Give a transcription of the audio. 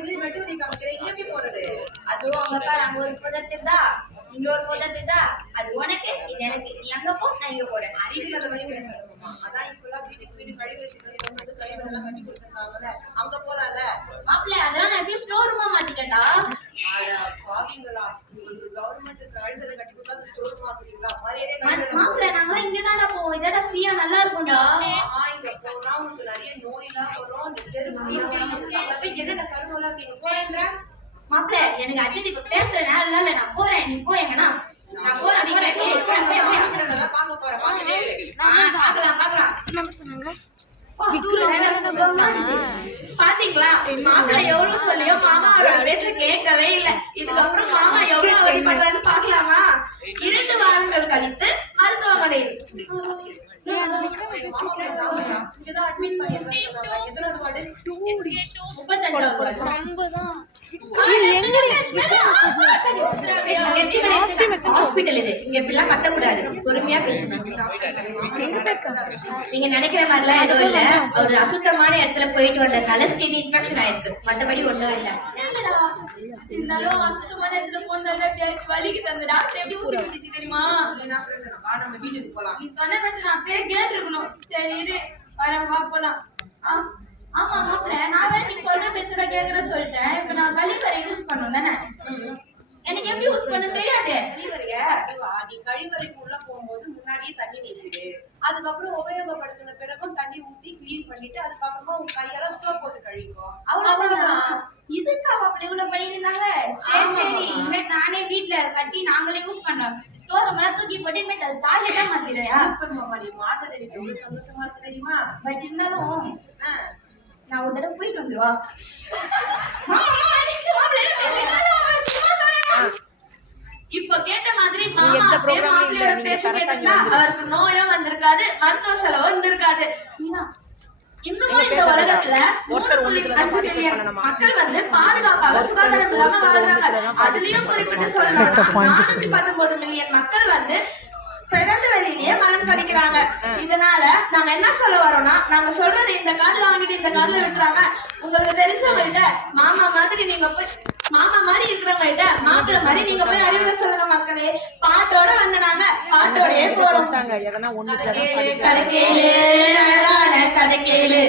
இது வெட்டி தீ காமிக்கிறேன் எப்படி போறது? அதுவும் அங்க பாரு, அங்க ஒரு புதத்துதா, இங்க ஒரு புதத்துதா. அது உனக்கு, இது எனக்கு. நீ அங்க போ, நான் இங்க போறேன். அறிவு சொல்ல மாதிரி பேசாதம்மா. அதான் இப்பெல்லாம் வீட்டுக்கு வீடு கழி வச்சுட்டு சொன்னது கழிவெல்லாம் கட்டி கொடுத்துருக்காங்கல்ல, அங்க போலாம்ல. மாப்பிள்ள அதெல்லாம் நான் எப்பயும் ஸ்டோர் ரூமா மாத்திட்டேன்டா. பாவீங்களா, கவர்மெண்ட் கழிவறை கட்டி கொடுத்தா ஸ்டோர் மாத்துறீங்களா? மாப்பிள்ள நாங்களாம் இங்கதான்டா போவோம். இதோட ஃப்ரீயா நல்லா இருக்கும்டா. இங்க போனா உங்களுக்கு நிறைய நோயெல்லாம் வரும். இந்த செருப்பு என்னென்ன கருவெல்லாம் நீங்க போறேன்ற மாப்பிள்ள எனக்கு அஜய் இப்ப பேசுற நேரம் இல்ல. நான் போறேன், நீ போ. எங்கன்னா நான் போறேன். பாக்க போறேன். பாக்கலாம். என்ன சொன்னாங்க? பாத்தீங்களா, மாப்பிள்ள எவ்வளவு சொல்லியோ மாமா அவரோட பேச்ச கேட்கவே இல்ல. இதுக்கப்புறம் மாமா எவ்வளவு அவதி பண்றாரு பாக்கலாமா? 2 வாரங்கள் கழித்து மருத்துவமனையில் இங்கதான் அட்மிட் பண்ணிருக்காங்க. எத்தனாவது வார்டு? 35வது வார்டு. ஹாஸ்பிட்டல் இது, இங்க இப்படிலாம் கட்டக்கூடாது. பொறுமையா பேசணும். நீங்க நினைக்கிற மாதிரிலாம் எதுவும் இல்ல. ஒரு அசுத்தமான இடத்துல போயிட்டு வந்ததுனால ஸ்கின் இன்ஃபெக்ஷன் ஆயிருக்கு. மற்றபடி ஒண்ணும் இல்ல. இருந்தாலும் அசுத்தமான இடத்துல போனதால வலிக்கு தந்த டாக்டர் எப்படி ஊசி குத்திச்சு தெரியுமா? நம்ம வீட்டுக்கு போலாம். நீ சொன்ன பத்தி நான் பேர் கேட்டு இருக்கணும். சரி இரு, வரேன், வா போலாம். ஆமா மாப்பிள்ள, நான் வேற நீ சொல்ற பேசுற கேக்குற சொல்லிட்டேன். இப்ப நான் கழிவறை யூஸ் பண்ணணும் தானே? எனக்கு எப்படி யூஸ் பண்ண தெரியாது. நீ கழிவறைக்கு உள்ள போகும்போது முன்னாடியே தண்ணி நிறுத்து. அதுக்கப்புறம் உபயோகப்படுத்தின பிறகும் தண்ணி ஊத்தி கிளீன் பண்ணிட்டு அதுக்கப்புறமா உங்க கையெல்லாம் சோப் போட்டு கழுவிக்கும். அவ்வளவுதான். இதுக்கா மாப்பிள்ள இவ்வளவு பண்ணிட்டு இருந்தாங்க? சரி, இனிமேல் நானே வீட்டுல கட்டி நாங்களே யூஸ் பண்ணோம். ஸ்டோர் எல்லாம் தூக்கி போட்டு இனிமேல் அது டாய்லெட்டா மாத்திடுறியா? நீ மாத்த தெரியும், சந்தோஷமா இருக்கு தெரியுமா? பட் இருந்தாலும் நான் ஒரு தடவை போயிட்டு வந்துருவா. இப்ப கேட்ட மாதிரி மாப்பிள்ளையோட பேச்சு கேட்டிருந்தா அவருக்கு நோயும் வந்திருக்காது, மருத்துவ செலவும் இருந்திருக்காது. இன்னும் இந்த உலகத்துல 3.5 மில்லியன் மக்கள் பாதுகாப்பாக சுகாதாரம் இல்லாம வாழ்றாங்க. அதுலயும் குறிப்பிட்டு சொல்லணும், 419 மில்லியன் மக்கள் பிறந்த வெளியிலேயே மலம் கழிக்கிறாங்க. இதனால நாங்க என்ன சொல்ல வரோம்னா, நாங்க சொல்றது இந்த காதுல வாங்கிட்டு இந்த காதுல விட்டுறாங்க. உங்களுக்கு தெரிஞ்சவங்ககிட்ட மாமா மாதிரி நீங்க போய் மாமா மாதிரி இருக்கிறவங்ககிட்ட மாப்பிள்ள மாதிரி நீங்க போய் அறிவுரை சொல்லுங்க மக்களே. பாட்டோட நாங்க பாட்டோடயே போறோம். கதை கேளு, கதை கேளு.